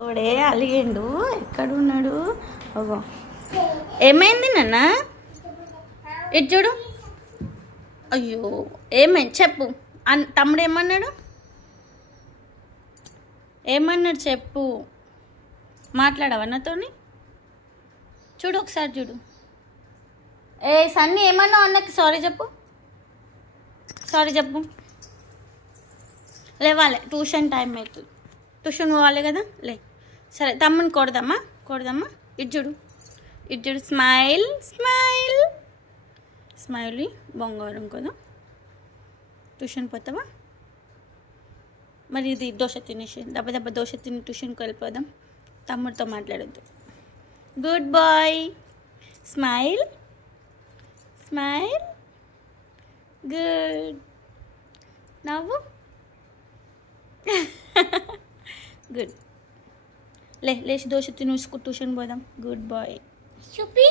ఓడే అలిగిండు. ఎక్కడున్నాడు? ఓగో ఏమైంది నాన్న? ఇటు చూడు. అయ్యో ఏమైంది చెప్పు. తమ్ముడు ఏమన్నాడు? ఏమన్నాడు చెప్పు. మాట్లాడవా నాతోని? చూడు ఒకసారి చూడు. ఏ సన్నీ ఏమన్నావు అన్నకి? సారీ చెప్పు. సారీ చెప్పు. లేవాలి, ట్యూషన్ టైం అవుతుంది. ట్యూషన్ పోవాలి కదా. లే సరే తమ్ముని కొడదామా? ఇటు చూడు, ఇటు చూడు. Smile smile smile. బంగారం కదా. ట్యూషన్ పోతావా? మరి ఇది దోశ తినేసి దెబ్బ దెబ్బ దోశ తిని ట్యూషన్కి వెళ్ళిపోదాం. తమ్ముడితో మాట్లాడద్దు. Good boy. Smile smile. Good. నవ్వు. గుడ్. లేచి దోశ తిని ట్యూషన్ పోదాం. Good boy. చూపి.